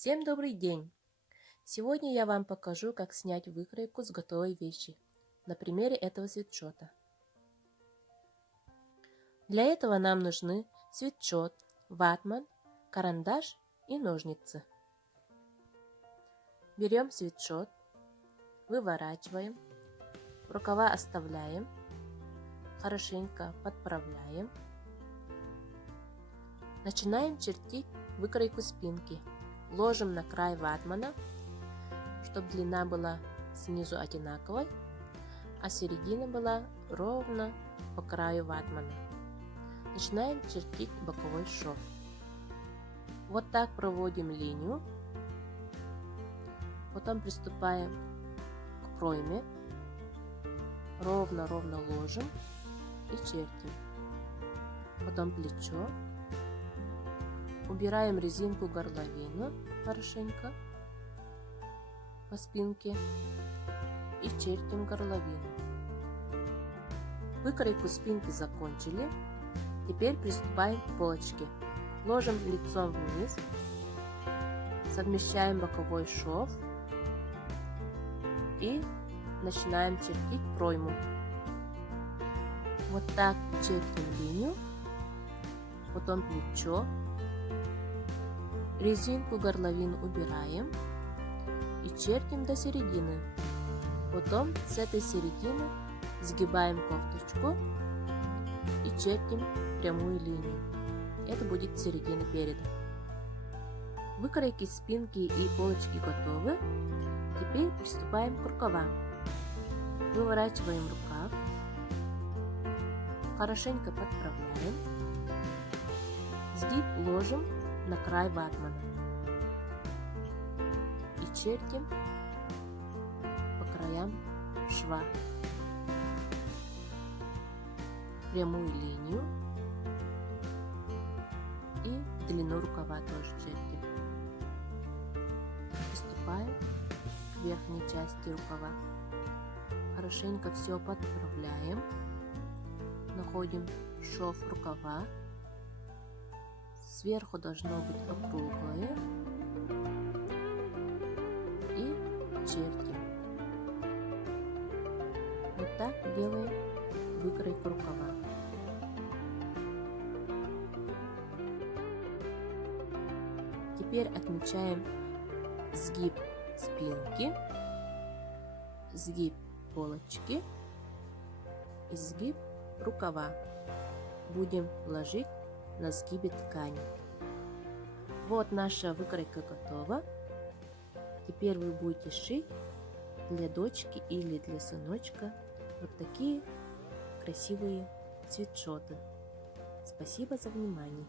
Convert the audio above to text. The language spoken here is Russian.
Всем добрый день! Сегодня я вам покажу, как снять выкройку с готовой вещи на примере этого свитшота. Для этого нам нужны свитшот, ватман, карандаш и ножницы. Берем свитшот, выворачиваем, рукава оставляем, хорошенько подправляем. Начинаем чертить выкройку спинки. Ложим на край ватмана, чтобы длина была снизу одинаковой, а середина была ровно по краю ватмана. Начинаем чертить боковой шов. Вот так проводим линию. Потом приступаем к пройме. Ровно ложим и чертим. Потом плечо. Убираем резинку горловину хорошенько по спинке и чертим горловину. Выкройку спинки закончили. Теперь приступаем к полочке. Ложим лицом вниз, совмещаем боковой шов и начинаем чертить пройму. Вот так чертим линию, потом плечо. Резинку горловин убираем и чертим до середины. Потом с этой середины сгибаем кофточку и чертим прямую линию. Это будет середина переда. Выкройки спинки и полочки готовы. Теперь приступаем к рукавам. Выворачиваем рукав, хорошенько подправляем, сгиб ложим на край ватмана и чертим по краям шва прямую линию и длину рукава тоже чертим. Приступаем к верхней части рукава. Хорошенько все подправляем, находим шов рукава. Сверху должно быть округлое и чертим. Вот так делаем выкройку рукава. Теперь отмечаем сгиб спинки, сгиб полочки и сгиб рукава. Будем ложить на сгибе ткани. Вот наша выкройка готова. Теперь вы будете шить для дочки или для сыночка вот такие красивые свитшоты. Спасибо за внимание.